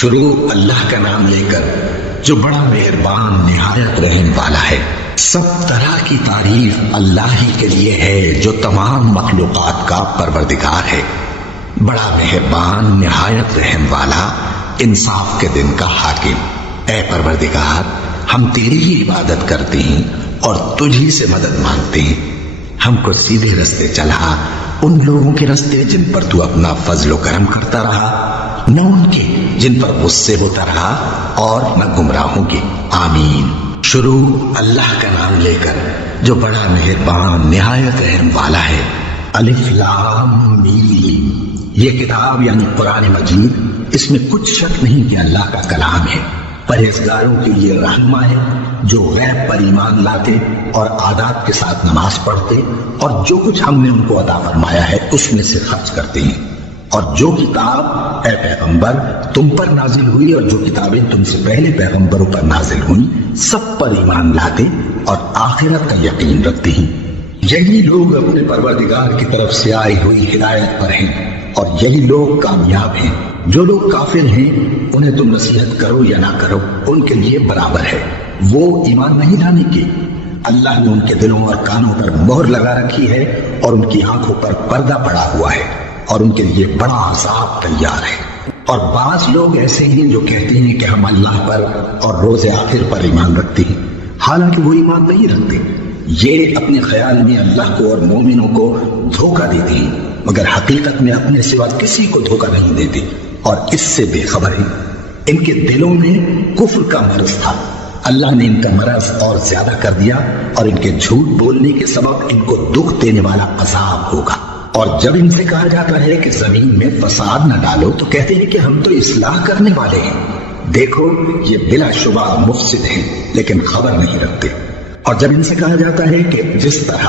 شروع اللہ کا نام لے کر جو بڑا مہربان نہایت رحم والا ہے۔ سب طرح کی تعریف اللہ ہی کے لیے ہے جو تمام مخلوقات کا پروردگار ہے، بڑا مہربان نہایت رحم والا، انصاف کے دن کا حاکم۔ اے پروردگار، ہم تیری ہی عبادت کرتے ہیں اور تجھ ہی سے مدد مانگتے ہیں۔ ہم کو سیدھے رستے چلا، ان لوگوں کے رستے جن پر تو اپنا فضل و کرم کرتا رہا، نہ ان کے جن پر غصے ہوتا رہا، اور نہ گمراہوں کے۔ آمین۔ شروع اللہ کا نام لے کر جو بڑا مہربان نہایت رحم والا ہے۔ الف لام میم۔ یہ کتاب یعنی قرآن مجید، اس میں کچھ شک نہیں کہ اللہ کا کلام ہے، پرہیزگاروں کے لیے رہنما ہے، جو غیب پر ایمان لاتے اور آداب کے ساتھ نماز پڑھتے اور جو کچھ ہم نے ان کو عطا فرمایا ہے اس میں سے خرچ کرتے ہیں، اور جو کتاب اے پیغمبر تم پر نازل ہوئی اور جو کتابیں تم سے پہلے پیغمبروں پر نازل ہوئی سب پر ایمان لاتے اور آخرت کا یقین رکھتے ہیں۔ یہی لوگ اپنے پروردگار کی طرف سے آئی ہوئی ہدایت پر ہیں اور یہی لوگ کامیاب ہیں۔ جو لوگ کافر ہیں انہیں تم نصیحت کرو یا نہ کرو ان کے لیے برابر ہے، وہ ایمان نہیں لانے کے۔ اللہ نے ان کے دلوں اور کانوں پر مہر لگا رکھی ہے اور ان کی آنکھوں پر پردہ پڑا ہوا ہے، اور ان کے لیے بڑا عذاب تیار ہے۔ اور بعض لوگ ایسے ہیں جو کہتے ہیں کہ ہم اللہ پر اور روز آخر پر ایمان رکھتے ہیں، حالانکہ وہ ایمان نہیں رکھتے۔ یہ اپنے خیال میں اللہ کو اور مومنوں کو دھوکہ دیتے ہیں، مگر حقیقت میں اپنے سوا کسی کو دھوکہ نہیں دیتے اور اس سے بے خبر ہیں۔ ان کے دلوں میں کفر کا مرض تھا، اللہ نے ان کا مرض اور زیادہ کر دیا، اور ان کے جھوٹ بولنے کے سبب ان کو دکھ دینے والا عذاب ہوگا۔ اور جب ان سے کہا جاتا ہے کہ زمین میں فساد نہ ڈالو تو کہتے ہیں کہ ہم تو اصلاح کرنے والے ہیں۔ دیکھو یہ بلا شبہ مفسد ہیں لیکن خبر نہیں رکھتے۔ اور جب ان سے کہا جاتا ہے کہ جس طرح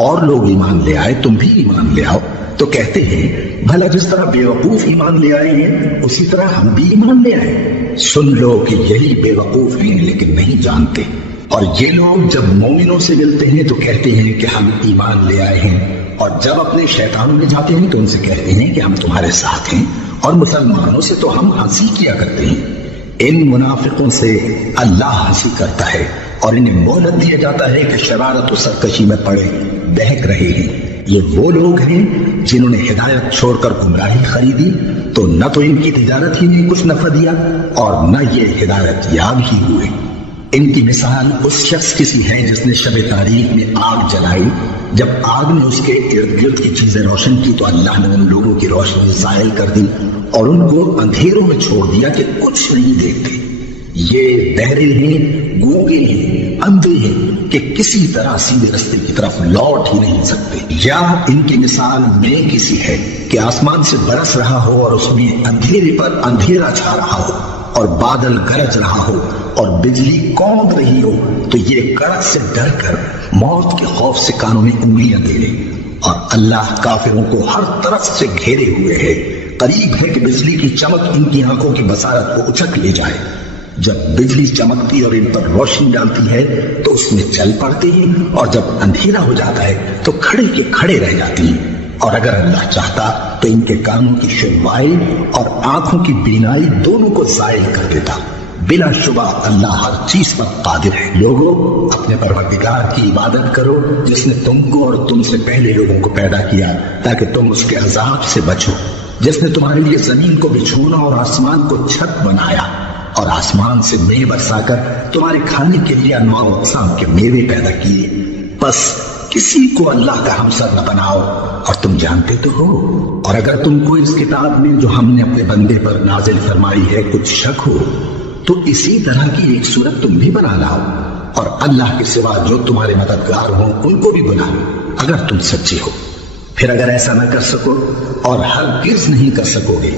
اور لوگ ایمان لے آئے تم بھی ایمان لے آؤ تو کہتے ہیں بھلا جس طرح بے وقوف ایمان لے آئے ہیں اسی طرح ہم بھی ایمان لے آئے۔ سن لو کہ یہی بے وقوف ہیں لیکن نہیں جانتے۔ اور یہ لوگ جب مومنوں سے ملتے ہیں تو کہتے ہیں کہ ہم ایمان لے آئے ہیں، اور جب اپنے شیطانوں میں جاتے ہیں تو ان سے کہتے ہیں کہ ہم تمہارے ساتھ ہیں، اور مسلمانوں سے تو ہم ہنسی کیا کرتے ہیں۔ ان منافقوں سے اللہ ہنسی کرتا ہے اور انہیں مہلت دیا جاتا ہے کہ شرارت و سرکشی میں پڑے بہک رہے ہیں۔ یہ وہ لوگ ہیں جنہوں نے ہدایت چھوڑ کر گمراہی خریدی، تو نہ تو ان کی تجارت ہی نے کچھ نفع دیا اور نہ یہ ہدایت یاب ہی ہوئے۔ ان کی مثال اس شخص کی سی ہے جس نے شب تاریک میں آگ جلائی، جب آگ نے اس کے ارد گرد کی چیزیں روشن کی تو اللہ نے ان لوگوں کی روشنی زائل کر دی اور ان کو اندھیروں میں چھوڑ دیا کہ کچھ نہیں دیکھتے۔ یہ بہرے ہیں، گونگے ہیں، اندھے ہیں کہ کسی طرح سیدھے رستے کی طرف لوٹ ہی نہیں سکتے۔ یا ان کی مثال میں کسی ہے کہ آسمان سے برس رہا ہو اور اس میں اندھیرے پر اندھیرا چھا رہا ہو اور بادل گرج رہا ہو اور بجلی کوند رہی ہو، تو یہ کڑک سے ڈر کر موت کے خوف سے کانوں میں انگلیاں دے لے۔ اور اللہ کافروں کو ہر طرف سے گھیرے ہوئے ہے، قریب ہے کہ بجلی کی چمک ان کی آنکھوں کی بصارت کو اچک لے جائے۔ جب بجلی چمکتی اور ان پر روشنی ڈالتی ہے تو اس میں چل پڑتے ہیں، اور جب اندھیرا ہو جاتا ہے تو کھڑے کے کھڑے رہ جاتی ہیں۔ اور اگر اللہ چاہتا تو ان کے کانوں کی سنوائی اور آنکھوں کی بینائی دونوں کو زائل کر دیتا۔ بلا شبہ اللہ ہر چیز پر قادر ہے۔ لوگوں، اپنے پروردگار کی عبادت کرو جس نے تم کو اور تم سے پہلے لوگوں کو پیدا کیا تاکہ تم اس کے عذاب سے بچو، جس نے تمہارے لیے زمین کو بچھونا اور آسمان کو چھت بنایا، اور آسمان سے میوے برسا کر تمہارے کھانے کے لیے انواع و اقسام کے میوے پیدا کیے۔ بس کسی کو اللہ کا ہمسر نہ بناؤ، اور تم جانتے تو ہو۔ اور اگر تم کو اس کتاب میں جو ہم نے اپنے بندے پر نازل فرمائی ہے کچھ شک ہو تو اسی طرح کی ایک صورت تم بھی بنا لاؤ، اور اللہ کے سوا جو تمہارے مددگار ہوں ان کو بھی بنا لو اگر تم سچے ہو۔ پھر اگر ایسا نہ کر سکو اور ہرگز نہیں کر سکو گے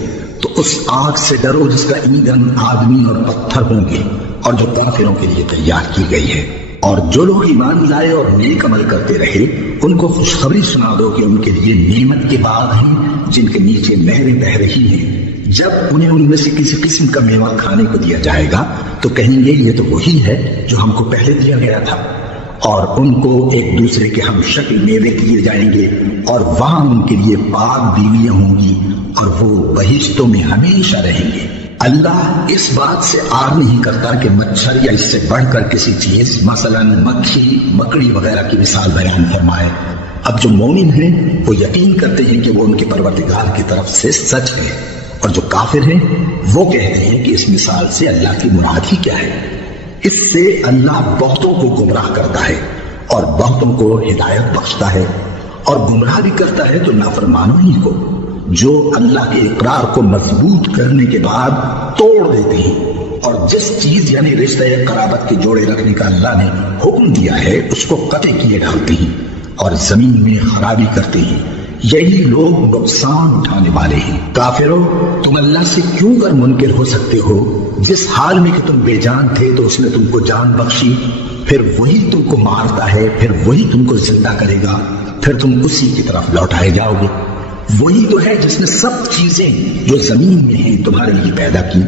تو اس آگ سے ڈرو جس کا ایندھن آدمی اور پتھر ہوں گے اور جو کافروں کے لیے تیار کی گئی ہے۔ اور جو لوگ ایمان لائے اور نیک عمل کرتے رہے ان کو خوشخبری سنا دو کہ ان کے لیے نعمت کے باغ ہیں جن کے نیچے نہریں بہہ رہی ہیں۔ جب انہیں ان میں سے کسی قسم کا میوہ کھانے کو دیا جائے گا تو کہیں گے یہ تو وہی ہے جو ہم کو پہلے دیا گیا تھا، اور ان کو ایک دوسرے کے ہم شکل میوے دیے جائیں گے، اور وہاں ان کے لیے پاک بیویاں ہوں گی اور وہ بہشتوں میں ہمیشہ رہیں گے۔ اللہ اس بات سے آر نہیں کرتا کہ مچھر یا اس سے بڑھ کر کسی چیز مثلا مکھی مکڑی وغیرہ کی مثال بیان فرمائے۔ اب جو مومن ہیں وہ یقین کرتے ہیں کہ وہ ان کے پروردگار کی طرف سے سچ ہے، اور جو کافر ہیں وہ کہتے ہیں کہ اس مثال سے اللہ کی مراد ہی کیا ہے۔ اس سے اللہ بہتوں کو گمراہ کرتا ہے اور بہتوں کو ہدایت بخشتا ہے، اور گمراہ بھی کرتا ہے تو نافرمانوں ہی کو، جو اللہ کے اقرار کو مضبوط کرنے کے بعد توڑ دیتے ہیں، اور جس چیز یعنی رشتہ یا قرابت کے جوڑے رکھنے کا اللہ نے حکم دیا ہے اس کو قطع کیے ڈالتے ہیں اور زمین میں خرابی کرتے ہیں۔ یہی لوگ نقصان اٹھانے والے ہیں۔ کافروں، تم اللہ سے کیوں کر منکر ہو سکتے ہو؟ جس حال میں کہ تم بے جان تھے تو اس نے تم کو جان بخشی، پھر وہی تم کو مارتا ہے، پھر وہی تم کو زندہ کرے گا، پھر تم اسی کی طرف لوٹائے جاؤ گے۔ وہی تو ہے جس نے سب چیزیں جو زمین میں ہیں تمہارے لیے پیدا کی،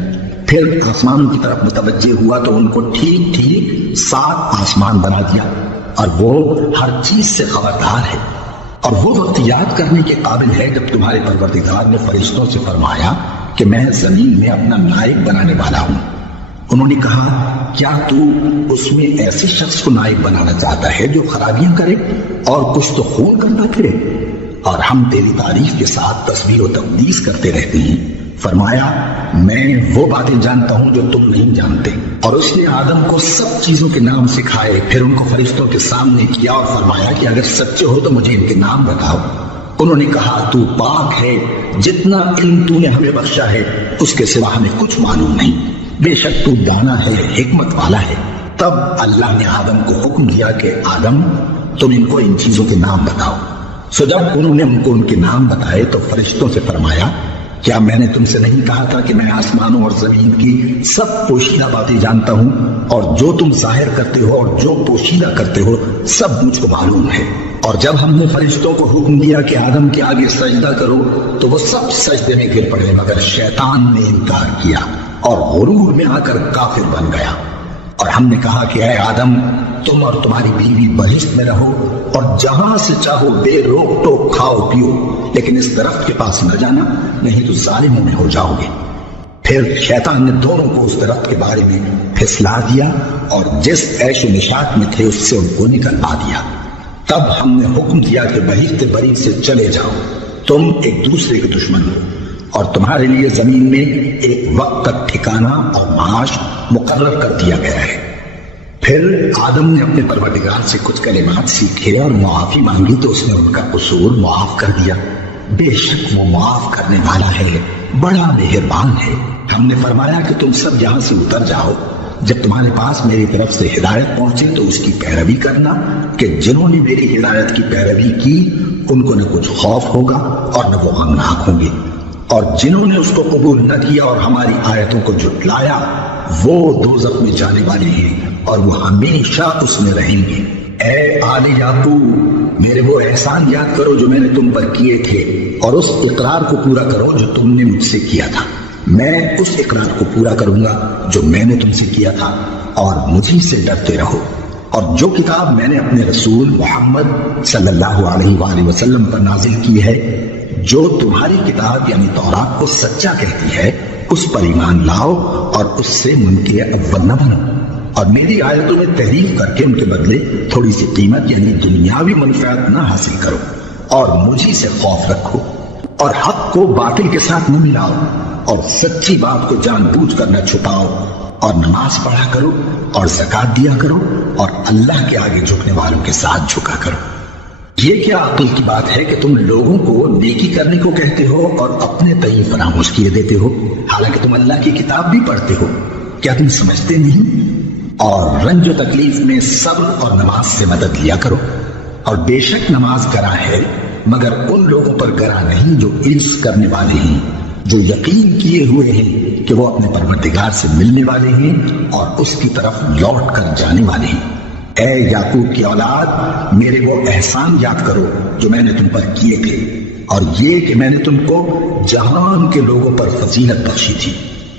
پھر آسمانوں کی طرف متوجہ ہوا تو ان کو ٹھیک ٹھیک 7 آسمان بنا دیا، اور وہ ہر چیز سے خبردار ہے۔ اور وہ وقت یاد کرنے کے قابل ہے جب تمہارے پروردگار نے فرشتوں سے فرمایا کہ میں زمین میں اپنا نائب بنانے والا ہوں۔ انہوں نے کہا، کیا تو اس میں ایسے شخص کو نائب بنانا چاہتا ہے جو خرابیاں کرے اور کچھ تو خون کرتا پھرے؟ اور ہم تیری تعریف کے ساتھ تسبیح و تقدیس کرتے رہتے ہیں۔ فرمایا، میں وہ باتیں جانتا ہوں جو تم نہیں جانتے۔ اور اس نے آدم کو سب چیزوں کے نام سکھائے، پھر ان کو فرشتوں کے سامنے کیا اور فرمایا کہ اگر سچے ہو تو مجھے ان کے نام بتاؤ۔ انہوں نے کہا، تو پاک ہے، جتنا علم تو نے ہمیں بخشا ہے اس کے سوا ہمیں کچھ معلوم نہیں، بے شک تو دانا ہے، حکمت والا ہے۔ تب اللہ نے آدم کو حکم دیا کہ آدم، تم ان کو ان چیزوں کے نام بتاؤ۔ سو جب انہوں نے ان کو ان کے نام بتائے تو فرشتوں سے فرمایا، کیا میں نے تم سے نہیں کہا تھا کہ میں آسمانوں اور زمین کی سب پوشیدہ باتیں جانتا ہوں، اور جو تم ظاہر کرتے ہو اور جو پوشیدہ کرتے ہو سب مجھ کو معلوم ہے۔ اور جب ہم نے فرشتوں کو حکم دیا کہ آدم کے آگے سجدہ کرو تو وہ سب سجدے میں گر پڑے، مگر شیطان نے انکار کیا اور غرور میں آ کر کافر بن گیا۔ اور ہم نے کہا کہ اے آدم، تم اور تمہاری بیوی بہشت میں رہو اور جہاں سے چاہو بے روک ٹوک کھاؤ پیو، لیکن اس درخت کے پاس نہ جانا، نہیں تو ظالموں میں ہو جاؤ گے۔ پھر شیطان نے دونوں کو اس درخت کے بارے میں پھسلا دیا اور جس عیش و نشاط میں تھے اس سے ان کو نکلوا دیا۔ تب ہم نے حکم دیا کہ بہشت بری سے چلے جاؤ، تم ایک دوسرے کے دشمن ہو، اور تمہارے لیے زمین میں ایک وقت تک ٹھکانہ اور معاش مقرر کر دیا گیا ہے۔ پھر آدم نے اپنے پروردگار سے کچھ کلمات سیکھے اور معافی مانگی تو اس نے ان کا قصور معاف کر دیا۔ بے شک وہ معاف کرنے والا ہے، بڑا مہربان ہے۔ ہم نے فرمایا کہ تم سب یہاں سے اتر جاؤ، جب تمہارے پاس میری طرف سے ہدایت پہنچے تو اس کی پیروی کرنا، کہ جنہوں نے میری ہدایت کی پیروی کی ان کو نہ کچھ خوف ہوگا اور نہ وہ غمناک ہوں گے، اور جنہوں نے اس کو قبول نہ کیا اور ہماری آیتوں کو جھٹلایا وہ دوزخ میں جانے والے ہیں اور وہ ہمیشہ اس میں رہیں گے۔ اے آل یعقوب، میرے وہ احسان یاد کرو جو میں نے تم پر کیے تھے، اور اس اقرار کو پورا کرو جو تم نے مجھ سے کیا تھا۔ میں اس اقرار کو پورا کروں گا جو میں نے تم سے کیا تھا، اور مجھے سے ڈرتے رہو۔ اور جو کتاب میں نے اپنے رسول محمد صلی اللہ علیہ وآلہ وسلم پر نازل کی ہے، جو تمہاری کتاب یعنی تورات کو سچا کہتی ہے، اس پر ایمان لاؤ اور اس سے منکر اول نہ بنو، اور میری آیتوں میں تحریف کر کے ان کے بدلے تھوڑی سی قیمت یعنی دنیاوی منفعت نہ حاصل کرو، اور مجھے سے خوف رکھو، اور حق کو باطل کے ساتھ نہ ملاؤ، اور سچی بات کو جان بوجھ کر نہ چھپاؤ، اور نماز پڑھا کرو اور زکوٰۃ دیا کرو، اور اللہ کے آگے جھکنے والوں کے ساتھ جھکا کرو۔ یہ کیا عقل کی بات ہے کہ تم لوگوں کو نیکی کرنے کو کہتے ہو اور اپنے تئیں فراموش کیے دیتے ہو، حالانکہ تم اللہ کی کتاب بھی پڑھتے ہو؟ کیا تم سمجھتے نہیں؟ اور رنج و تکلیف میں صبر اور نماز سے مدد لیا کرو، اور بے شک نماز گراں ہے، مگر ان لوگوں پر گراں نہیں جو عجز کرنے والے ہیں، جو یقین کیے ہوئے ہیں کہ وہ اپنے پروردگار سے ملنے والے ہیں اور اس کی طرف لوٹ کر جانے والے ہیں۔ اے یعقوب کی اولاد، میرے وہ احسان یاد کرو جو میں نے تم پر کیے تھے، اور یہ کہ میں نے تم کو جہان کے لوگوں پر فضیلت بخشی تھی۔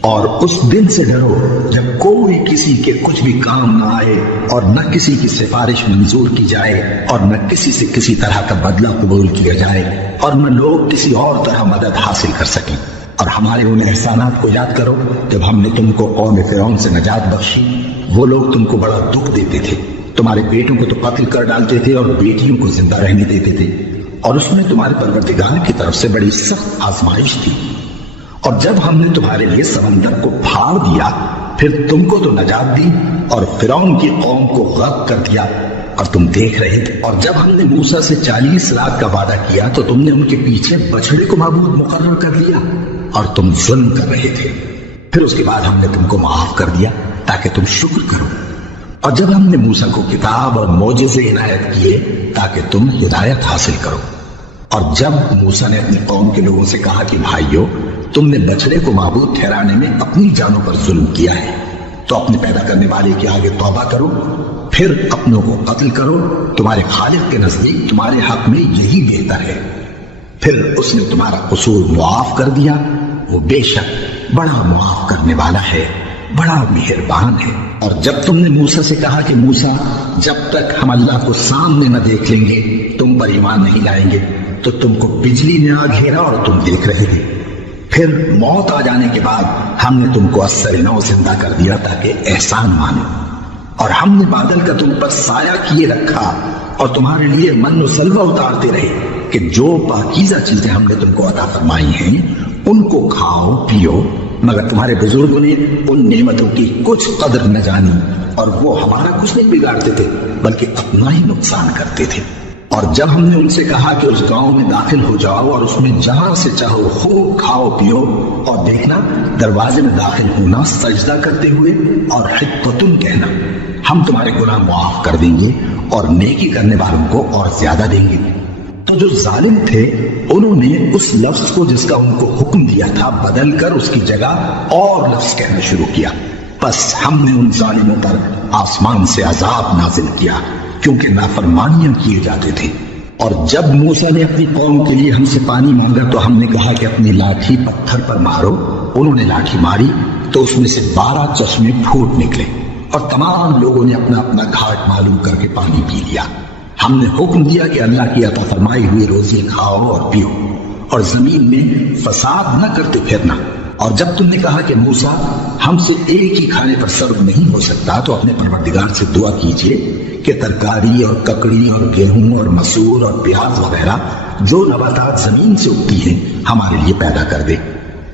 اور اس دن سے ڈرو جب کوئی کسی کے کچھ بھی کام نہ آئے، اور نہ کسی کی سفارش منظور کی جائے، اور نہ کسی سے کسی طرح کا بدلہ قبول کیا جائے، اور نہ لوگ کسی اور طرح مدد حاصل کر سکیں۔ اور ہمارے ان احسانات کو یاد کرو جب ہم نے تم کو قوم فرعون سے نجات بخشی۔ وہ لوگ تم کو بڑا دکھ دیتے تھے، تمہارے بیٹوں کو تو قتل کر ڈالتے تھے اور بیٹیوں کو زندہ رہنے دیتے تھے، اور اس میں تمہارے پروردگار کی طرف سے بڑی سخت آزمائش تھی۔ اور جب ہم نے تمہارے لیے سمندر کو پھاڑ دیا، پھر تم کو تو نجات دی اور فرعون کی قوم کو غرق کر دیا، اور تم دیکھ رہے تھے۔ اور جب ہم نے موسیٰ سے 40 لاکھ کا وعدہ کیا تو تم نے ان کے پیچھے بچڑے کو معبود مقرر کر لیا اور تم ظلم کر رہے تھے۔ پھر اس کے بعد ہم نے تم کو معاف کر دیا تاکہ تم شکر کرو۔ اور جب ہم نے موسیٰ کو کتاب اور معجزے عنایت کیے تاکہ تم ہدایت حاصل کرو۔ اور جب موسیٰ نے اپنی قوم کے لوگوں سے کہا کہ بھائیو، تم نے بچڑے کو معبود ٹھہرانے میں اپنی جانوں پر ظلم کیا ہے، تو اپنے پیدا کرنے والے کے آگے توبہ کرو، پھر اپنوں کو قتل کرو، تمہارے خالق کے نزدیک تمہارے حق میں یہی بہتر ہے۔ پھر اس نے تمہارا قصور معاف کر دیا، وہ بے شک بڑا معاف کرنے والا ہے، بڑا مہربان ہے۔ اور جب تم نے موسیٰ سے کہا کہ موسیٰ، جب تک ہم اللہ کو سامنے نہ دیکھ لیں گے تم پر ایمان نہیں لائیں گے، تو تم کو بجلی نے آ گھیرا اور تم دیکھ رہے تھے۔ پھر موت آ جانے کے بعد ہم نے تم کو اثر نو زندہ کر دیا تاکہ احسان مانو۔ اور ہم نے بادل کا تم پر سایہ کیے رکھا اور تمہارے لیے من و سلوہ اتارتے رہے کہ جو پاکیزہ چیزیں ہم نے تم کو عطا فرمائی ہیں ان کو کھاؤ پیو، مگر تمہارے بزرگوں نے ان نعمتوں کی کچھ قدر نہ جانی، اور وہ ہمارا کچھ نہیں بگاڑتے تھے بلکہ اپنا ہی نقصان کرتے تھے۔ اور جب ہم نے ان سے کہا کہ اس گاؤں میں داخل ہو جاؤ اور اس میں جہاں سے چاہو خوب کھاؤ پیو، اور دیکھنا دروازے میں داخل ہونا سجدہ کرتے ہوئے اور حطتن کہنا، ہم تمہارے گناہ معاف کر دیں گے اور نیکی کرنے والوں کو اور زیادہ دیں گے۔ تو جو ظالم تھے انہوں نے اس لفظ کو جس کا ان کو حکم دیا تھا بدل کر اس کی جگہ اور لفظ کہنا شروع کیا، پس ہم نے ان ظالموں پر آسمان سے عذاب نازل کیا کیونکہ نافرمانیاں کیے جاتے تھے۔ اور جب موسیٰ نے اپنی قوم کے لیے ہم سے پانی مانگا تو ہم نے کہا کہ اپنی لاٹھی پتھر پر مارو۔ انہوں نے لاٹھی ماری تو اس میں سے 12 چشمے پھوٹ نکلے، اور تمام لوگوں نے اپنا اپنا گھاٹ معلوم کر کے پانی پی لیا۔ ہم نے حکم دیا کہ اللہ کی عطا فرمائی ہوئی روزی کھاؤ اور پیو، اور زمین میں فساد نہ کرتے پھرنا۔ اور جب تم نے کہا کہ موسیٰ، ہم سے ایک ہی کھانے پر سرو نہیں ہو سکتا، تو اپنے پروردگار سے دعا کیجئے کہ ترکاری اور ککڑی اور گیہوں اور مسور اور پیاز وغیرہ جو نباتات زمین سے اگتی ہیں ہمارے لیے پیدا کر دے۔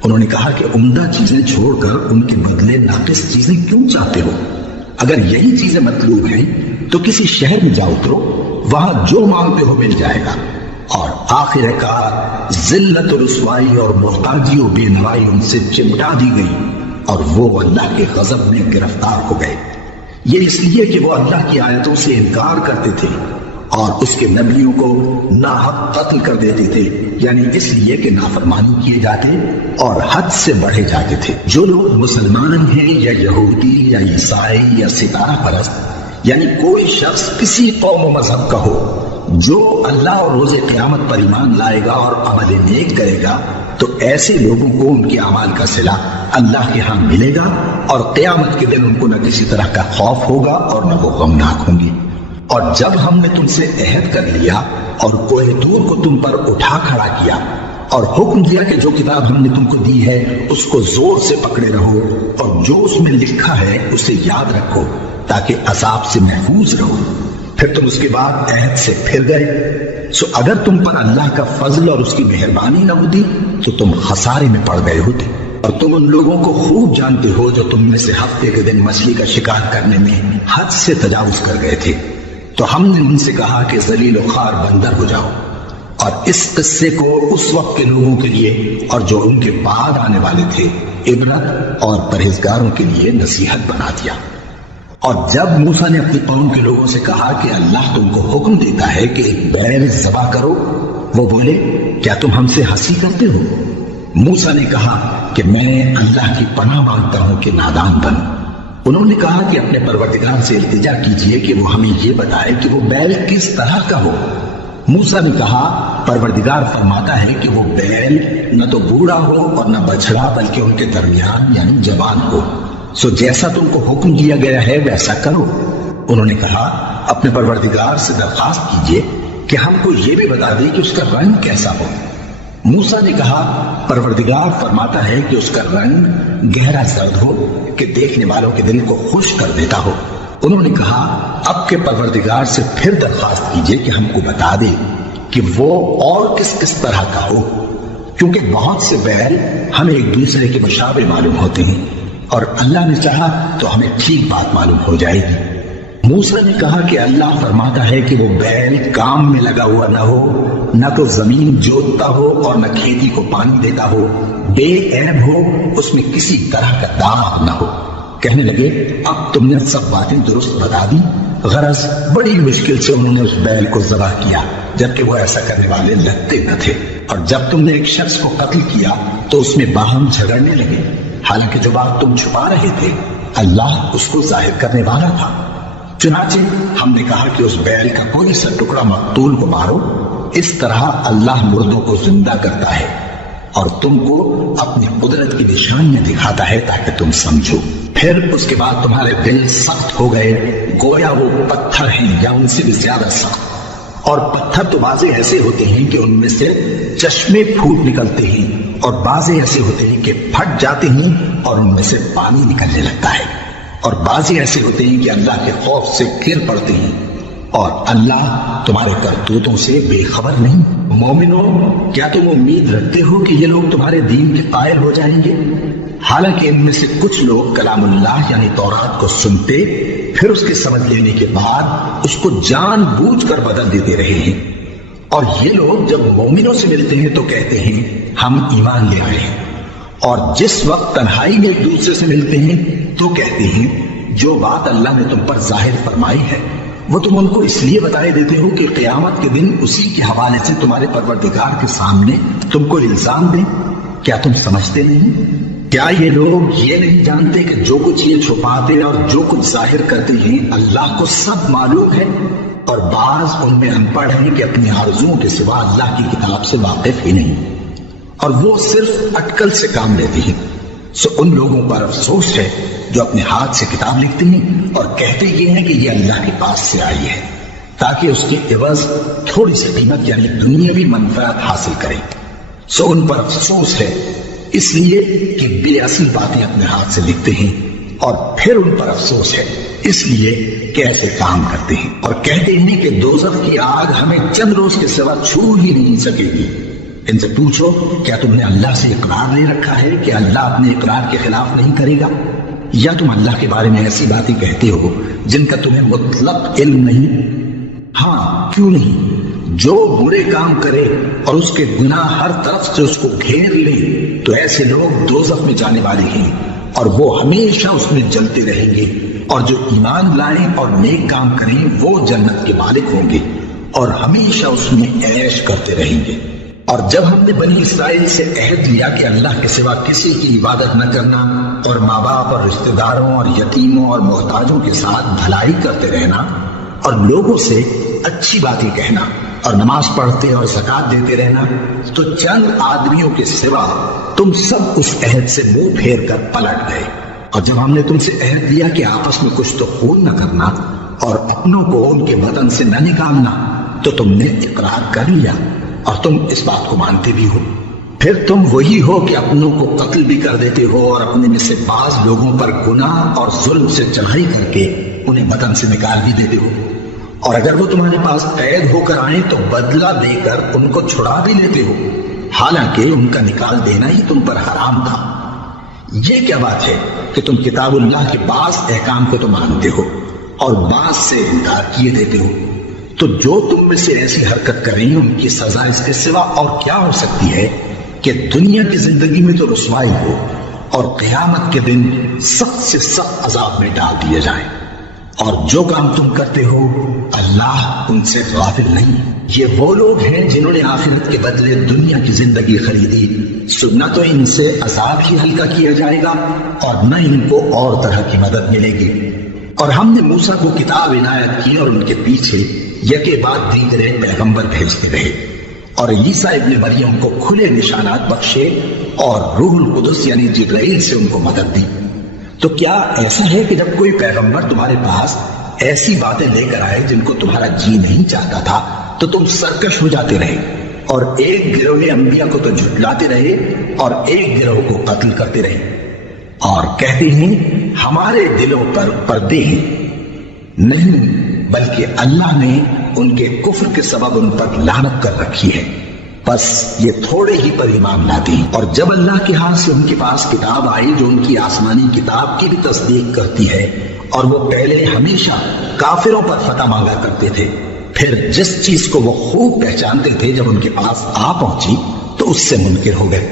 انہوں نے کہا کہ عمدہ چیزیں چھوڑ کر ان کے بدلے ناقص چیزیں کیوں چاہتے ہو؟ اگر یہی چیزیں مطلوب ہیں تو کسی شہر میں جا اترو، وہاں جو مانگتے ہو مل جائے گا۔ اور آخر کار ذلت و رسوائی اور محتاجی و بے نوائی ان سے چمٹا دی گئی، اور وہ اللہ کے غضب میں گرفتار ہو گئے۔ یہ اس لیے کہ وہ اللہ کی آیتوں سے انکار کرتے تھے اور اس کے نبیوں کو ناحق قتل کر دیتے تھے، یعنی اس لیے کہ نافرمانی کیے جاتے اور حد سے بڑھے جاتے تھے۔ جو لوگ مسلمان ہیں یا یہودی یا عیسائی یا ستارہ پرست، یعنی کوئی شخص کسی قوم و مذہب کا ہو، جو اللہ اور روز قیامت پر ایمان لائے گا اور عمل نیک کرے گا، تو ایسے لوگوں کو ان کے اعمال کا صلہ اللہ کے ہاں ملے گا، اور قیامت کے دن ان کو نہ کسی طرح کا خوف ہوگا اور نہ وہ غمناک ہوں گے۔ اور جب ہم نے تم سے عہد کر لیا اور کوہ طور کو تم پر اٹھا کھڑا کیا اور حکم دیا کہ جو کتاب ہم نے تم کو دی ہے اس کو زور سے پکڑے رہو، اور جو اس میں لکھا ہے اسے یاد رکھو تاکہ عذاب سے محفوظ رہو، پھر تم اس کے بعد عہد سے پھر گئے، سو اگر تم پر اللہ کا فضل اور اس کی مہربانی نہ ہوتی تو تم خسارے میں پڑ گئے ہوتے۔ اور تم ان لوگوں کو خوب جانتے ہو جو تم میں سے ہفتے کے دن مچھلی کا شکار کرنے میں حد سے تجاوز کر گئے تھے، تو ہم نے ان سے کہا کہ ذلیل و خوار بندر ہو جاؤ، اور اس قصے کو اس وقت کے لوگوں کے لیے اور جو ان کے بعد آنے والے تھے عبرت اور پرہیزگاروں کے لیے نصیحت بنا دیا۔ اور جب موسیٰ نے اپنی قوم کے لوگوں سے کہا کہ اللہ تم کو حکم دیتا ہے کہ ایک بیل ذبح کرو، وہ بولے کیا تم ہم سے ہنسی کرتے ہو؟ موسیٰ نے کہا کہ میں اللہ کی پناہ مانگتا ہوں کہ نادان بنوں۔ انہوں نے کہا کہ اپنے پروردگار سے التجا کیجئے کہ وہ ہمیں یہ بتائے کہ وہ بیل کس طرح کا ہو۔ موسیٰ نے کہا پروردگار فرماتا ہے کہ وہ بیل نہ تو بوڑھا ہو اور نہ بچڑا بلکہ ان کے درمیان یعنی جوان ہو، سو جیسا تم کو حکم دیا گیا ہے ویسا کرو۔ انہوں نے کہا اپنے پروردگار سے درخواست کیجئے کہ ہم کو یہ بھی بتا دے کہ اس کا رنگ کیسا ہو۔ موسیٰ نے کہا پروردگار فرماتا ہے کہ اس کا رنگ گہرا زرد ہو کہ دیکھنے والوں کے دل کو خوش کر دیتا ہو۔ انہوں نے کہا اب کے پروردگار سے پھر درخواست کیجئے کہ ہم کو بتا دے کہ وہ اور کس کس طرح کا ہو، کیونکہ بہت سے بیل ہمیں ایک دوسرے کے مشابہ معلوم ہوتے ہیں، اور اللہ نے چاہا تو ہمیں ٹھیک بات معلوم ہو جائے گی۔ موسیٰ نے کہا کہ اللہ فرماتا ہے کہ وہ بیل کام میں لگا ہوا نہ ہو، نہ تو زمین جوتتا ہو اور نہ کھیتی کو پانی دیتا ہو، بے عیب ہو، اس میں کسی طرح کا داغ نہ ہو۔ کہنے لگے اب تم نے سب باتیں درست بتا دی۔ غرض بڑی مشکل سے انہوں نے اس بیل کو ذبح کیا، جبکہ وہ ایسا کرنے والے لگتے نہ تھے، اور جب تم نے ایک شخص کو قتل کیا تو اس میں باہم جھگڑنے لگے، حالانکہ جو بات تم چھپا رہے تھے اللہ اس کو ظاہر کرنے والا تھا۔ چنانچہ ہم نے کہا کہ اس بیل کا کوئی سا ٹکڑا مقتول کو مارو، اس طرح اللہ مردوں کو زندہ کرتا ہے اور تم کو اپنی قدرت کی نشانیاں دکھاتا ہے تاکہ تم سمجھو۔ پھر اس کے بعد تمہارے دل سخت ہو گئے، گویا وہ پتھر ہیں یا ان سے بھی زیادہ سخت، اور پتھر تو بعضے ایسے ہوتے ہیں کہ ان میں سے چشمے پھوٹ نکلتے ہیں، اور بعضے ایسے ہوتے ہیں کہ پھٹ جاتے ہیں اور ان میں سے پانی نکلنے لگتا ہے، اور بعضے ایسے ہوتے ہیں کہ اللہ کے خوف سے گر پڑتے ہیں، اور اللہ تمہارے کرتوتوں سے بے خبر نہیں۔ مومنوں، کیا تم امید رکھتے ہو کہ یہ لوگ تمہارے دین کے قائل ہو جائیں گے؟ حالانکہ ان میں سے کچھ لوگ کلام اللہ یعنی تورات کو سنتے، پھر اس کے سمجھ لینے کے بعد اس کو جان بوجھ کر بدل دیتے رہے ہیں، اور یہ لوگ جب مومنوں سے ملتے ہیں تو کہتے ہیں ہم ایمان لے آئے ہیں، اور جس وقت تنہائی میں ایک دوسرے سے ملتے ہیں تو کہتے ہیں جو بات اللہ نے تم پر ظاہر فرمائی ہے وہ تم ان کو اس لیے بتائے دیتے ہو کہ قیامت کے دن اسی کے حوالے سے تمہارے پروردگار کے سامنے تم کو الزام دیں۔ کیا تم سمجھتے نہیں؟ کیا یہ لوگ یہ نہیں جانتے کہ جو کچھ یہ چھپاتے اور جو کچھ ظاہر کرتے ہیں اللہ کو سب معلوم ہے، اور بعض ان میں ان پڑھ ہیں کہ اپنی آرزوؤں کے سوا اللہ کی کتاب سے واقف ہی نہیں، اور وہ صرف اٹکل سے کام لیتے ہیں۔ سو ان لوگوں پر افسوس ہے جو اپنے ہاتھ سے کتاب لکھتے ہیں اور کہتے یہ ہیں کہ یہ اللہ کے پاس سے آئی ہے تاکہ اس کے عوض تھوڑی سی قیمت یعنی دنیاوی منفعت حاصل کریں۔ سو ان پر افسوس ہے اس لیے کہ بے اصل باتیں اپنے ہاتھ سے لکھتے ہیں، اور پھر ان پر افسوس ہے اس لیے کہ ایسے کام کرتے ہیں، اور کہتے ہیں کہ دوزخ کی آگ ہمیں چند روز کے سوا چھو ہی نہیں سکے گی۔ ان سے پوچھو کیا تم نے اللہ سے اقرار لے رکھا ہے کہ اللہ اپنے اقرار کے خلاف نہیں کرے گا، یا تم اللہ کے بارے میں ایسی باتیں کہتے ہو جن کا تمہیں مطلق علم نہیں؟ ہاں کیوں نہیں، جو برے کام کرے اور اس کے گناہ ہر طرف سے اس کو گھیر لے تو ایسے لوگ دوزخ میں جانے والے ہیں، اور وہ ہمیشہ اس میں جلتے رہیں گے، اور جو ایمان لائیں اور نیک کام کریں وہ جنت کے مالک ہوں گے اور ہمیشہ اس میں عیش کرتے رہیں گے۔ اور جب ہم نے بنی اسرائیل سے عہد لیا کہ اللہ کے سوا کسی کی عبادت نہ کرنا، اور ماں باپ اور رشتہ داروں اور یتیموں اور محتاجوں کے ساتھ بھلائی کرتے رہنا، اور لوگوں سے اچھی باتیں کہنا، اور نماز پڑھتے اور زکوٰۃ دیتے رہنا، تو چند آدمیوں کے سوا تم سب اس عہد سے منہ پھیر کر پلٹ گئے۔ اور جب ہم نے تم سے عہد لیا کہ آپس میں کچھ تو خون نہ کرنا اور اپنوں کو ان کے بدن سے نہ نکالنا، تو تم نے اقرار کر لیا اور تم اس بات کو مانتے بھی ہو۔ پھر تم وہی ہو کہ اپنوں کو قتل بھی کر دیتے ہو، اور اپنے میں سے بعض لوگوں پر گناہ اور ظلم سے چڑھائی کر کے انہیں وطن سے نکال بھی دیتے ہو، اور اگر وہ تمہارے پاس قید ہو کر آئیں تو بدلہ دے کر ان کو چھڑا بھی لیتے ہو، حالانکہ ان کا نکال دینا ہی تم پر حرام تھا۔ یہ کیا بات ہے کہ تم کتاب اللہ کے بعض احکام کو تو مانتے ہو اور بعض سے انکار کیے دیتے ہو؟ تو جو تم میں سے ایسی حرکت کریں ان کی سزا اس کے سوا اور کیا ہو سکتی ہے کہ دنیا کی زندگی میں تو رسوائی ہو اور قیامت کے دن سخت سے سخت عذاب میں ڈال دیے جائیں۔ اور جو کام تم کرتے ہو اللہ ان سے غافل نہیں۔ یہ وہ لوگ ہیں جنہوں نے آخرت کے بدلے دنیا کی زندگی خریدی، سو نہ تو ان سے عذاب ہی ہلکا کیا جائے گا اور نہ ان کو اور طرح کی مدد ملے گی۔ اور ہم نے موسیٰ کو کتاب عنایت کی اور ان کے پیچھے یکے بعد دیگرے پیغمبر بھیجتے رہے، اور عیسیٰ ابن مریم کو کھلے نشانات بخشے اور روح القدس یعنی جبرائیل سے ان کو مدد دی۔ تو کیا ایسا ہے کہ جب کوئی پیغمبر تمہارے پاس ایسی باتیں لے کر آئے جن کو تمہارا جی نہیں چاہتا تھا تو تم سرکش ہو جاتے رہے اور ایک گروہ انبیاء کو تو جھٹلاتے رہے اور ایک گروہ کو قتل کرتے رہے، اور کہتے ہیں ہمارے دلوں پر پردے ہیں۔ نہیں، بلکہ اللہ نے ان کے کفر کے سبب ان پر لعنت کر رکھی ہے، بس یہ تھوڑے ہی پر ایمان لاتے ہیں۔ اور جب اللہ کے ہاتھ سے ان کے پاس کتاب آئی جو ان کی آسمانی کتاب کی بھی تصدیق کرتی ہے، اور وہ پہلے ہمیشہ کافروں پر فتح مانگا کرتے تھے، پھر جس چیز کو وہ خوب پہچانتے تھے جب ان کے پاس آ پہنچی تو اس سے منکر ہو گئے،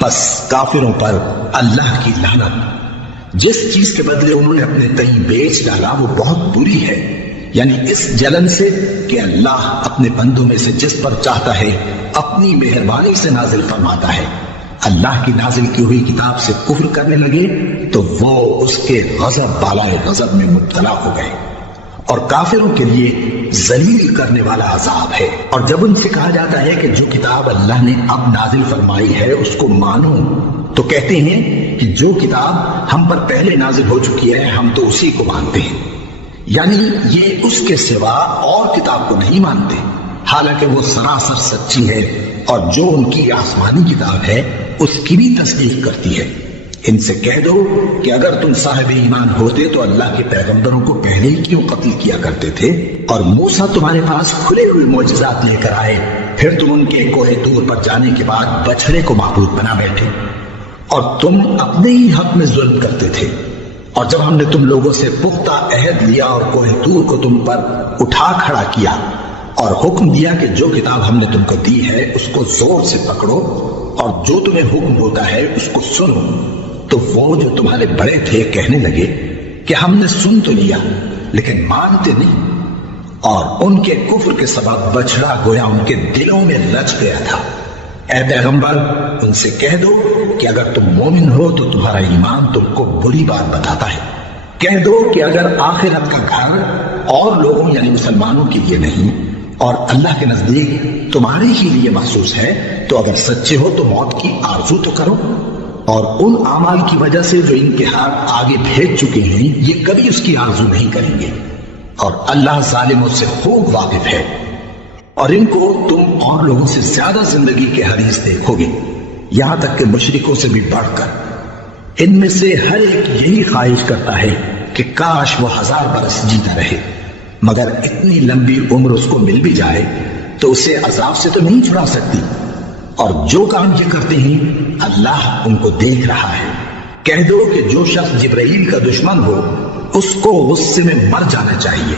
بس کافروں پر اللہ کی لعنت۔ جس چیز کے بدلے انہوں نے اپنے تئیں بیچ ڈالا وہ بہت بری ہے، یعنی اس جلن سے کہ اللہ اپنے بندوں میں سے جس پر چاہتا ہے اپنی مہربانی سے نازل فرماتا ہے۔ اللہ کی نازل کی ہوئی کتاب سے کفر کرنے لگے تو وہ اس کے غضب بالائے غضب میں مبتلا ہو گئے، اور کافروں کے لیے ذلیل کرنے والا عذاب ہے۔ اور جب ان سے کہا جاتا ہے کہ جو کتاب اللہ نے اب نازل فرمائی ہے اس کو مانو، تو کہتے ہیں کہ جو کتاب ہم پر پہلے نازل ہو چکی ہے ہم تو اسی کو مانتے ہیں، یعنی یہ اس کے سوا اور کتاب کو نہیں مانتے، حالانکہ وہ سراسر سچی ہے، اور جو ان کی آسمانی کتاب ہے اس کی بھی تصدیق کرتی ہے۔ ان سے کہہ دو کہ اگر تم صاحب ایمان ہوتے تو اللہ کے پیغمبروں کو پہلے ہی کیوں قتل کیا کرتے تھے؟ اور موسیٰ تمہارے پاس کھلے ہوئے معجزات لے کر آئے، پھر تم ان کے کوہ طور پر جانے کے بعد بچھڑے کو معبود بنا بیٹھے، اور تم اپنے ہی حق میں ظلم کرتے تھے۔ اور جب ہم نے تم لوگوں سے پختہ عہد لیا اور کوہ طور کو تم پر اٹھا کھڑا کیا اور حکم دیا کہ جو کتاب ہم نے تم کو دی ہے اس کو زور سے پکڑو اور جو تمہیں حکم ہوتا ہے اس کو سنو، تو وہ جو تمہارے بڑے تھے کہنے لگے کہ ہم نے سن تو لیا لیکن مانتے نہیں، اور ان کے کفر کے سبب بچڑا گویا ان کے دلوں میں رچ گیا تھا۔ اے پیغمبر ان سے کہہ دو کہ اگر تم مومن ہو تو تمہارا ایمان تم کو بری بات بتاتا ہے۔ کہہ دو کہ اگر آخرت کا گھر اور لوگوں یعنی مسلمانوں کے لیے نہیں اور اللہ کے نزدیک تمہارے ہی لیے مخصوص ہے تو اگر سچے ہو تو موت کی آرزو تو کرو، اور ان اعمال کی وجہ سے جو ان کے ہاتھ آگے بھیج چکے ہیں یہ کبھی اس کی آرزو نہیں کریں گے، اور اللہ ظالموں سے خوب واقف ہے۔ اور ان کو تم اور لوگوں سے زیادہ زندگی کے حریص دیکھو گے، یہاں تک کہ مشرکوں سے بھی بڑھ کر۔ ان میں سے ہر ایک یہی خواہش کرتا ہے کہ کاش وہ 1000 برس جیتا رہے، مگر اتنی لمبی عمر اس کو مل بھی جائے تو اسے عذاب سے تو نہیں چھڑا سکتی، اور جو کام یہ کرتے ہیں اللہ ان کو دیکھ رہا ہے۔ کہہ دو کہ جو شخص جبرائیل کا دشمن ہو اس کو غصے میں مر جانا چاہیے،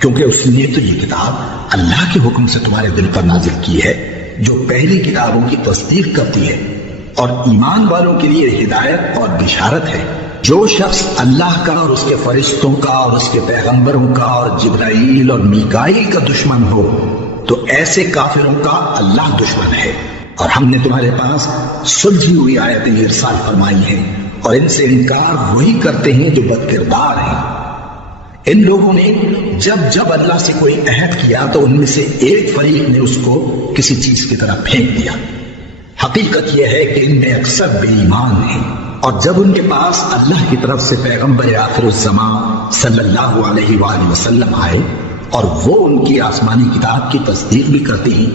کیونکہ اس نے تو یہ کتاب اللہ کے حکم سے تمہارے دل پر نازل کی ہے جو پہلی کتابوں کی تصدیق کرتی ہے، اور ایمان والوں کے لیے ہدایت اور بشارت ہے۔ جو شخص اللہ کا اور اس کے فرشتوں کا اور اس کے پیغمبروں کا اور جبرائیل اور میکائیل کا دشمن ہو تو ایسے کافروں کا اللہ دشمن ہے۔ اور ہم نے تمہارے پاس سلجھی ہوئی آیتیں ارسال فرمائی ہیں، اور ان سے انکار وہی کرتے ہیں جو بد کردار ہیں۔ ان لوگوں نے جب اللہ سے کوئی عہد کیا تو ان میں سے ایک فریق نے اس کو کسی چیز کی طرح پھینک دیا۔ حقیقت یہ ہے کہ ان میں اکثر بے ایمان ہیں، اور جب ان کے پاس اللہ کی طرف سے پیغمبر آخر الزمان صلی اللہ علیہ وآلہ وسلم آئے اور وہ ان کی آسمانی کتاب کی تصدیق بھی کرتے ہیں،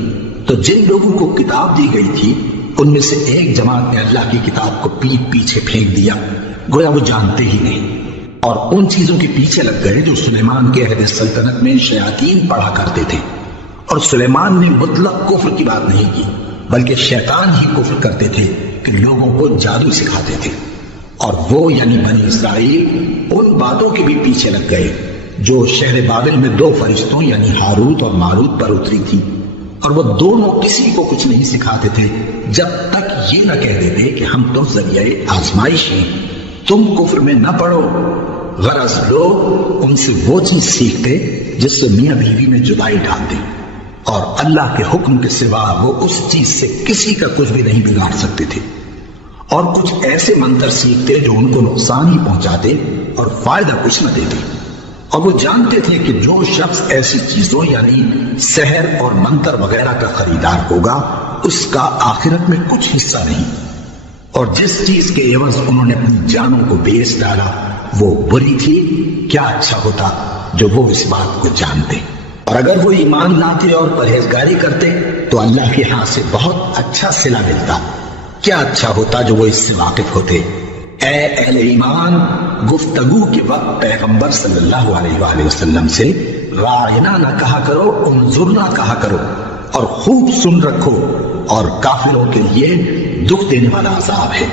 تو جن لوگوں کو کتاب دی گئی تھی ان میں سے ایک جماعت نے اللہ کی کتاب کو پیٹ پیچھے پھینک دیا، گویا وہ جانتے ہی نہیں، اور ان چیزوں کے پیچھے لگ گئے جو سلیمان کے عہد سلطنت میں شیاطین پڑھا کرتے تھے۔ اور سلیمان نے مطلق کفر کی بات نہیں کی، بلکہ شیطان ہی کفر کرتے تھے کہ لوگوں کو جادو سکھاتے تھے، اور وہ یعنی بنی اسرائیل ان باتوں کے بھی پیچھے لگ گئے جو شہر بابل میں 2 فرشتوں یعنی ہاروت اور ماروت پر اتری تھی، اور وہ دونوں کسی کو کچھ نہیں سکھاتے تھے جب تک یہ نہ کہہ دیتے کہ ہم تو ذریعہ آزمائش ہیں، تم کفر میں نہ پڑو۔ غرض لوگ ان سے وہ چیز سیکھتے جس سے میاں بیوی میں جدائی ڈال دے، اور اللہ کے حکم کے سوا وہ اس چیز سے کسی کا کچھ بھی نہیں بگاڑ سکتے تھے، اور کچھ ایسے منتر سیکھتے جو ان کو نقصان ہی پہنچاتے اور فائدہ کچھ نہ دیتے، اور وہ جانتے تھے کہ جو شخص ایسی چیزوں یعنی سحر اور منتر وغیرہ کا خریدار ہوگا اس کا آخرت میں کچھ حصہ نہیں، اور جس چیز کے عوض انہوں نے اپنی جانوں کو بیچ ڈالا وہ بری تھی، کیا اچھا ہوتا جو وہ اس بات کو جانتے۔ اور اگر وہ ایمان لاتے اور پرہیزگاری کرتے تو اللہ کے ہاں سے بہت اچھا صلہ ملتا۔ کیا اچھا ہوتا جو وہ اس سے واقف ہوتے۔ اے اہل ایمان، گفتگو کے وقت پیغمبر صلی اللہ علیہ وآلہ وسلم سے رائنا نہ کہا کرو، انظرنا کہا کرو، اور خوب سن رکھو، اور کافروں کے لیے دکھ دینے والا عذاب ہے۔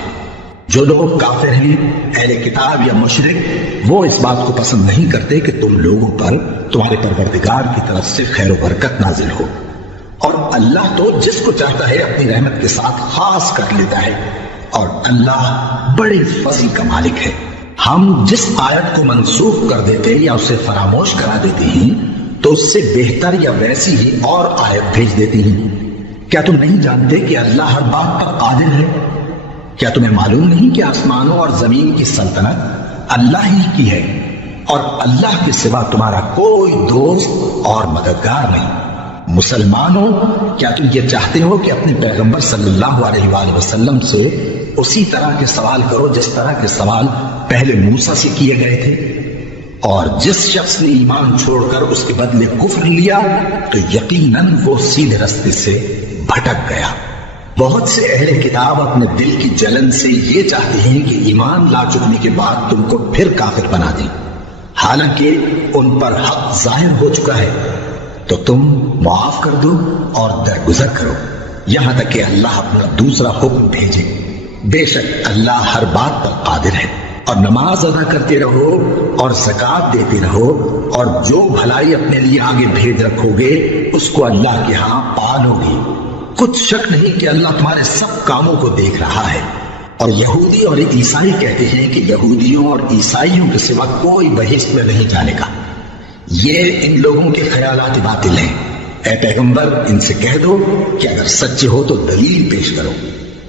جو لوگ کافر ہیں، اہل کتاب یا مشرک، وہ اس بات کو پسند نہیں کرتے کہ تم لوگوں پر تمہارے پروردگار کی طرف سے خیر و برکت نازل ہو، اور اللہ تو جس کو چاہتا ہے اپنی رحمت کے ساتھ خاص کر لیتا ہے، اور اللہ بڑے فضل کا مالک ہے۔ ہم جس آیت کو منسوخ کر دیتے یا اسے فراموش کرا دیتے ہیں تو اس سے بہتر یا ویسی ہی اور آیت بھیج دیتی ہیں۔ کیا تم نہیں جانتے کہ اللہ ہر بات پر قادر ہے؟ کیا تمہیں معلوم نہیں کہ آسمانوں اور زمین کی سلطنت اللہ ہی کی ہے، اور اللہ کے سوا تمہارا کوئی دوست اور مددگار نہیں؟ مسلمانوں، کیا تم یہ چاہتے ہو کہ اپنے پیغمبر صلی اللہ علیہ وآلہ وسلم سے اسی طرح کے سوال کرو جس طرح کے سوال پہلے موسیٰ سے کیے گئے تھے؟ اور جس شخص نے ایمان چھوڑ کر اس کے بدلے کفر لیا تو یقیناً وہ سیدھے راستے سے بھٹک گیا۔ بہت سے اہل کتاب اپنے دل کی جلن سے یہ چاہتے ہیں کہ ایمان لا چکنے کے بعد تم کو پھر کافر بنا دیں، حالانکہ ان پر حق ظاہر ہو چکا ہے۔ تو تم معاف کر دو اور درگزر کرو یہاں تک کہ اللہ اپنا دوسرا حکم بھیجے۔ بے شک اللہ ہر بات پر قادر ہے۔ اور نماز ادا کرتے رہو اور زکوٰۃ دیتے رہو، اور جو بھلائی اپنے لیے آگے بھیج رکھو گے اس کو اللہ کے ہاں پالو گے۔ کچھ شک نہیں کہ اللہ تمہارے سب کاموں کو دیکھ رہا ہے۔ اور یہودی اور عیسائی کہتے ہیں کہ یہودیوں اور عیسائیوں کے سوا کوئی بہشت میں نہیں جانے کا۔ یہ ان لوگوں کے خیالات باطل ہیں۔ اے پیغمبر، ان سے کہہ دو کہ اگر سچے ہو تو دلیل پیش کرو۔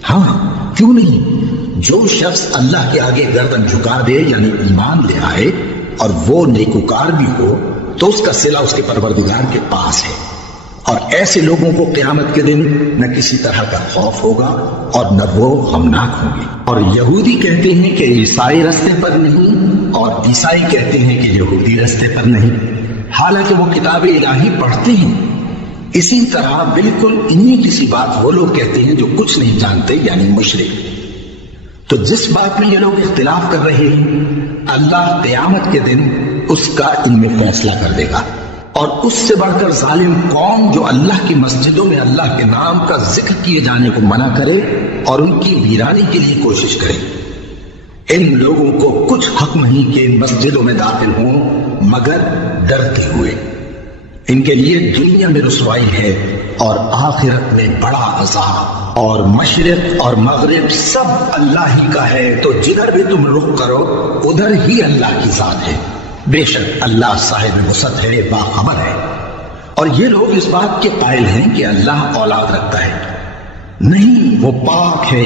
ہاں، کیوں نہیں؟ جو شخص اللہ کے آگے گردن جھکا دے، یعنی ایمان لے آئے، اور وہ نیکوکار بھی ہو، تو اس کا صلہ اس کے پروردگار کے پاس ہے۔ اور ایسے لوگوں کو قیامت کے دن نہ کسی طرح کا خوف ہوگا اور نہ وہ غمناک ہوں گے۔ اور یہودی کہتے ہیں کہ عیسائی رستے پر نہیں، اور عیسائی کہتے ہیں کہ یہودی رستے پر نہیں، حالانکہ وہ کتاب الہی پڑھتے ہیں۔ اسی طرح بالکل انہی کسی بات وہ لوگ کہتے ہیں جو کچھ نہیں جانتے، یعنی مشرک۔ تو جس بات میں یہ لوگ اختلاف کر رہے ہیں، اللہ قیامت کے دن اس کا ان میں فیصلہ کر دے گا۔ اور اس سے بڑھ کر ظالم قوم جو اللہ کی مسجدوں میں اللہ کے نام کا ذکر کیے جانے کو منع کرے اور ان کی ویرانی کے لیے کوشش کرے۔ ان لوگوں کو کچھ حق نہیں کہ ان مسجدوں میں داخل ہوں مگر ڈرتے ہوئے۔ ان کے لیے دنیا میں رسوائی ہے اور آخرت میں بڑا عذاب۔ اور مشرق اور مغرب سب اللہ ہی کا ہے، تو جدھر بھی تم رخ کرو ادھر ہی اللہ کی ذات ہے۔ بے شک اللہ صاحب وسعت ہے، باخبر ہے۔ اور یہ لوگ اس بات کے قائل ہیں کہ اللہ اولاد رکھتا ہے۔ نہیں، وہ پاک ہے،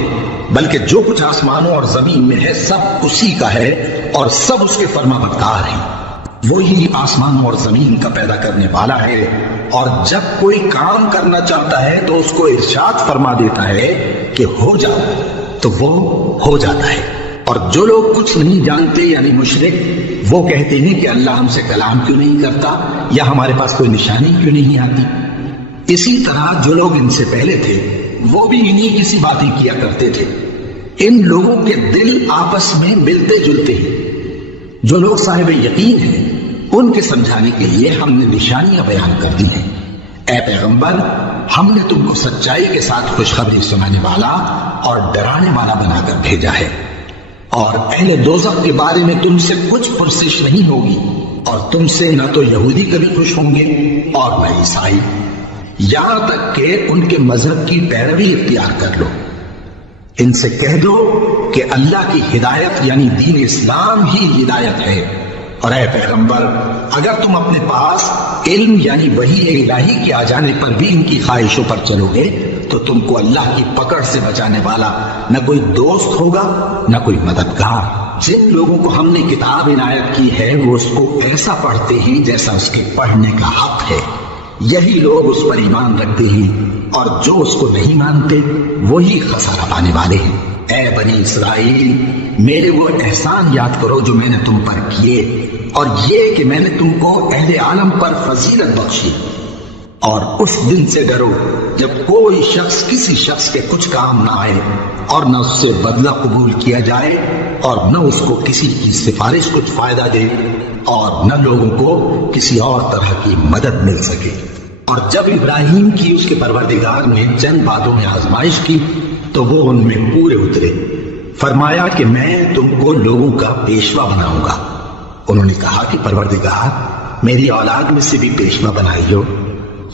بلکہ جو کچھ آسمانوں اور زمین میں ہے سب اسی کا ہے، اور سب اس کے فرما بردار ہیں۔ وہی آسمانوں اور زمین کا پیدا کرنے والا ہے، اور جب کوئی کام کرنا چاہتا ہے تو اس کو ارشاد فرما دیتا ہے کہ ہو جا، تو وہ ہو جاتا ہے۔ اور جو لوگ کچھ نہیں جانتے یعنی مشرک، وہ کہتے ہیں کہ اللہ ہم سے کلام کیوں نہیں کرتا، یا ہمارے پاس کوئی نشانی کیوں نہیں آتی۔ اسی طرح جو لوگ ان سے پہلے تھے وہ بھی انہی کسی باتیں کیا کرتے تھے۔ ان لوگوں کے دل آپس میں ملتے جلتے ہیں۔ جو لوگ صاحب یقین ہیں ان کے سمجھانے کے لیے ہم نے نشانیاں بیان کر دی ہیں۔ اے پیغمبر، ہم نے تم کو سچائی کے ساتھ خوشخبری سنانے والا اور ڈرانے والا بنا کر بھیجا ہے۔ اور اہل دوزخ کے بارے میں تم سے کچھ پرسش نہیں ہوگی، اور تم سے نہ تو یہودی کبھی خوش ہوں گے اور نہ عیسائی، یہاں تک کہ ان کے مذہب کی پیروی اختیار کر لو۔ ان سے کہہ دو کہ اللہ کی ہدایت یعنی دین اسلام ہی ہدایت ہے۔ اور اے پیغمبر، اگر تم اپنے پاس علم یعنی وحی الہی کے آ جانے پر بھی ان کی خواہشوں پر چلو گے تو تم کو اللہ کی پکڑ سے بچانے والا نہ کوئی دوست ہوگا نہ کوئی مددگار۔ جن لوگوں کو ہم نے کتاب عنایت کی ہے وہ اس کو ایسا پڑھتے ہیں جیسا اس کے پڑھنے کا حق ہے، یہی لوگ اس پر ایمان رکھتے ہیں، اور جو اس کو نہیں مانتے وہی خسارہ پانے والے ہیں۔ اے بنی اسرائیل، میرے وہ احسان یاد کرو جو میں نے تم پر کیے، اور یہ کہ میں نے تم کو اہل عالم پر فضیلت بخشی۔ اور اس دن سے ڈرو جب کوئی شخص کسی شخص کے کچھ کام نہ آئے اور نہ اس سے بدلہ قبول کیا جائے، اور نہ اس کو کسی کی سفارش کچھ فائدہ دے، اور نہ لوگوں کو کسی اور طرح کی مدد مل سکے۔ اور جب ابراہیم کی اس کے پروردگار نے چند باتوں میں آزمائش کی تو وہ ان میں پورے اترے۔ فرمایا کہ میں تم کو لوگوں کا پیشوا بناؤں گا۔ انہوں نے کہا کہ پروردگار، میری اولاد میں سے بھی پیشوا بنائیو۔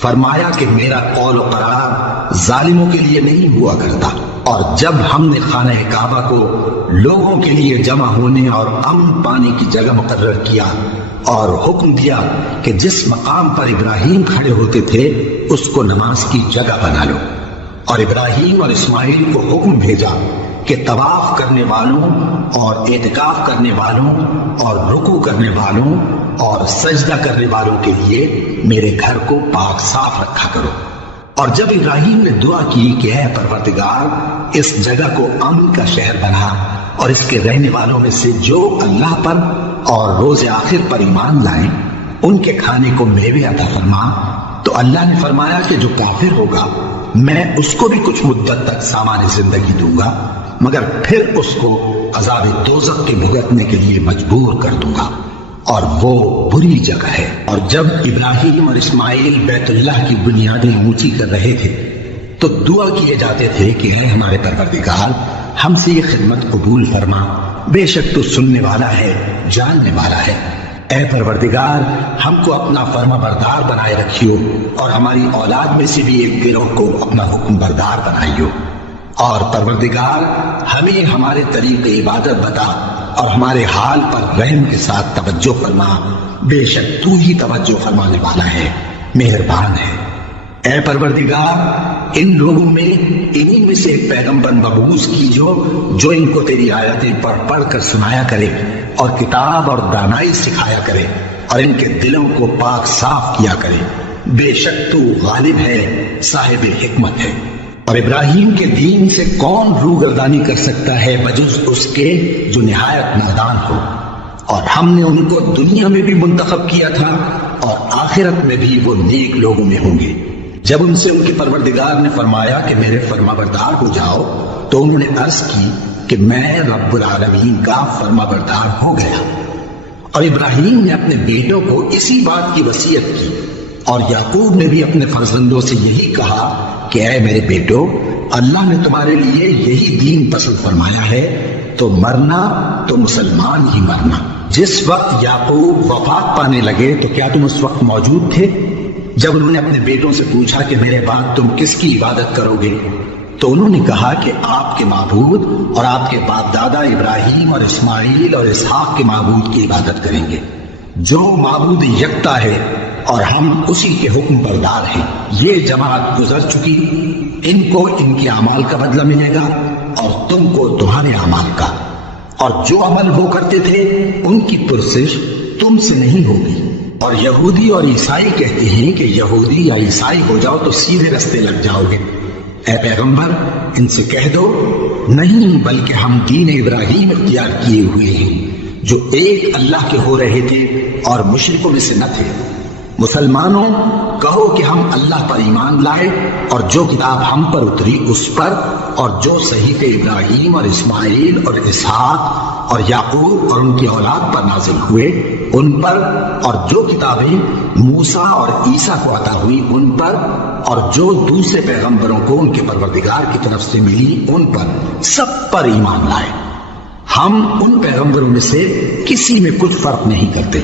فرمایا کہ میرا قول و قرار ظالموں کے لیے نہیں ہوا کرتا۔ اور جب ہم نے خانہ کعبہ کو لوگوں کے لیے جمع ہونے اور امن پانے کی جگہ مقرر کیا اور حکم دیا کہ جس مقام پر ابراہیم کھڑے ہوتے تھے اس کو نماز کی جگہ بنا لو، اور ابراہیم اور اسماعیل کو حکم بھیجا کہ طواف کرنے والوں اور اعتکاف کرنے والوں اور رکوع کرنے والوں اور سجدہ کرنے والوں کے لیے میرے گھر کو پاک صاف رکھا کرو۔ اور جب ابراہیم نے دعا کی کہ اے پروردگار، اس جگہ کو امن کا شہر بنا، اور اس کے رہنے والوں میں سے جو اللہ پر اور روز آخر پر ایمان لائیں ان کے کھانے کو میوے عطا فرما، تو اللہ نے فرمایا کہ جو کافر ہوگا میں اس کو بھی کچھ مدت تک سامان زندگی دوں گا، مگر پھر اس کو عذاب دوزخ کے بھگتنے کے لیے مجبور کر دوں گا، اور وہ بری جگہ ہے۔ اور جب ابراہیم اور اسماعیل بیت اللہ کی بنیادیں اونچی کر رہے تھے تو دعا کیے جاتے تھے کہ اے ہمارے پروردگار، ہم سے یہ خدمت قبول فرما، بے شک تو سننے والا ہے، جاننے والا ہے۔ اے پروردگار، ہم کو اپنا فرما بردار بنائے رکھیو، اور ہماری اولاد میں سے بھی ایک گروہ کو اپنا حکم بردار بنائیو۔ اور پروردگار، ہمیں ہمارے طریق عبادت بتا اور ہمارے حال پر رحم کے ساتھ توجہ فرما، بے شک تو ہی توجہ فرمانے والا ہے، مہربان ہے۔ اے پروردگار، ان لوگوں میں انہی میں سے ایک پیغمبر مبعوث کیجو جو ان کو تیری آیتیں پڑھ پڑھ کر سنایا کرے اور کتاب اور دانائی سکھایا کرے اور ان کے دلوں کو پاک صاف کیا کرے، بے شک تو غالب ہے، صاحب حکمت ہے۔ اور ابراہیم کے دین سے کون روگردانی کر سکتا ہے بجز اس کے جو نہایت نادان ہو؟ اور ہم نے ان کو دنیا میں بھی منتخب کیا تھا اور آخرت میں بھی وہ نیک لوگوں میں ہوں گے۔ جب ان سے ان کے پروردگار نے فرمایا کہ میرے فرما بردار ہو جاؤ تو انہوں نے عرض کی کہ میں رب العالمین کا فرما بردار ہو گیا۔ اور ابراہیم نے اپنے بیٹوں کو اسی بات کی وصیت کی، اور یعقوب نے بھی اپنے فرزندوں سے یہی کہا کہ اے میرے بیٹو، اللہ نے تمہارے لیے یہی دین پسند فرمایا ہے، تو مرنا تو مسلمان ہی مرنا۔ جس وقت یعقوب وفات پانے لگے تو کیا تم اس وقت موجود تھے؟ جب انہوں نے اپنے بیٹوں سے پوچھا کہ میرے بعد تم کس کی عبادت کرو گے، تو انہوں نے کہا کہ آپ کے معبود اور آپ کے باپ دادا ابراہیم اور اسماعیل اور اسحاق کے معبود کی عبادت کریں گے، جو معبود یکتا ہے اور ہم اسی کے حکم بردار ہیں۔ یہ جماعت گزر چکی، ان کو ان کے اعمال کا بدلہ ملے گا اور تم کو تمہارے اعمال کا، اور جو عمل وہ کرتے تھے ان کی پرسش تم سے نہیں ہوگی۔ اور یہودی اور عیسائی کہتے ہیں کہ یہودی یا عیسائی ہو جاؤ تو سیدھے رستے لگ جاؤ گے۔ اے پیغمبر، ان سے کہہ دو نہیں، بلکہ ہم دین ابراہیم اختیار کیے ہوئے ہیں جو ایک اللہ کے ہو رہے تھے اور مشرکوں میں سے نہ تھے۔ مسلمانوں، کہو کہ ہم اللہ پر ایمان لائے اور جو کتاب ہم پر اتری اس پر، اور جو صحیفے ابراہیم اور اسماعیل اور اسحاق اور یعقوب اور ان کی اولاد پر نازل ہوئے ان پر، اور جو کتابیں موسیٰ اور عیسیٰ کو عطا ہوئی ان پر، اور جو دوسرے پیغمبروں کو ان کے پروردگار کی طرف سے ملی ان پر، سب پر ایمان لائے۔ ہم ان پیغمبروں میں سے کسی میں کچھ فرق نہیں کرتے،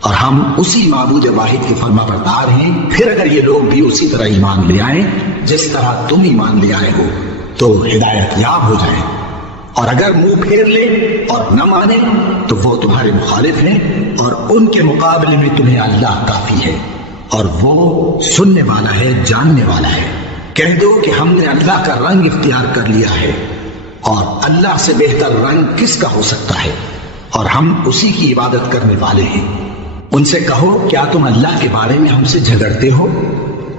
اور ہم اسی معبود واحد کے فرما بردار ہیں۔ پھر اگر یہ لوگ بھی اسی طرح ایمان لے آئیں جس طرح تم ایمان لے آئے ہو تو ہدایت یاب ہو جائیں، اور اگر منہ پھیر لے اور نہ مانے تو وہ تمہارے مخالف ہیں، اور ان کے مقابلے میں تمہیں اللہ کافی ہے، اور وہ سننے والا ہے، جاننے والا ہے۔ کہہ دو کہ ہم نے اللہ کا رنگ اختیار کر لیا ہے، اور اللہ سے بہتر رنگ کس کا ہو سکتا ہے، اور ہم اسی کی عبادت کرنے والے ہیں۔ ان سے کہو کیا تم اللہ کے بارے میں ہم سے جھگڑتے ہو،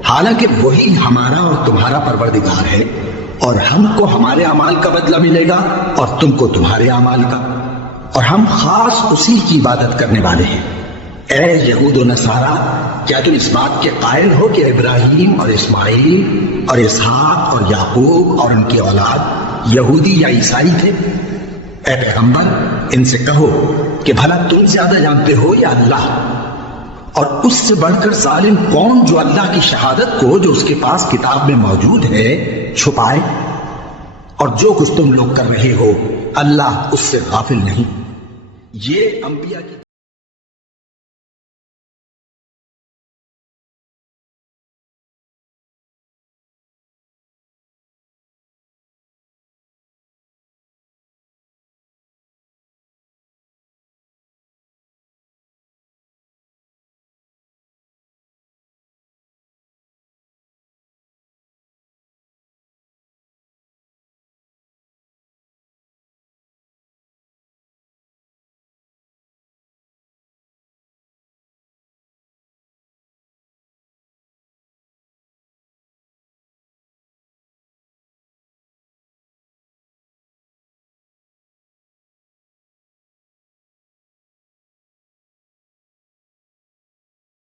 حالانکہ وہی ہمارا اور تمہارا پروردگار ہے، اور ہم کو ہمارے اعمال کا بدلہ ملے گا اور تم کو تمہارے اعمال کا، اور ہم خاص اسی کی عبادت کرنے والے ہیں۔ اے یہود و نصارا، کیا تم اس بات کے قائل ہو کہ ابراہیم اور اسماعیل اور اسحاق اور یعقوب اور ان کی اولاد یہودی یا عیسائی تھے؟ اے پیغمبر، ان سے کہو کہ بھلا تم زیادہ جانتے ہو یا اللہ؟ اور اس سے بڑھ کر ظالم کون جو اللہ کی شہادت کو جو اس کے پاس کتاب میں موجود ہے چھپائے؟ اور جو کچھ تم لوگ کر رہے ہو اللہ اس سے غافل نہیں۔ یہ انبیاء کی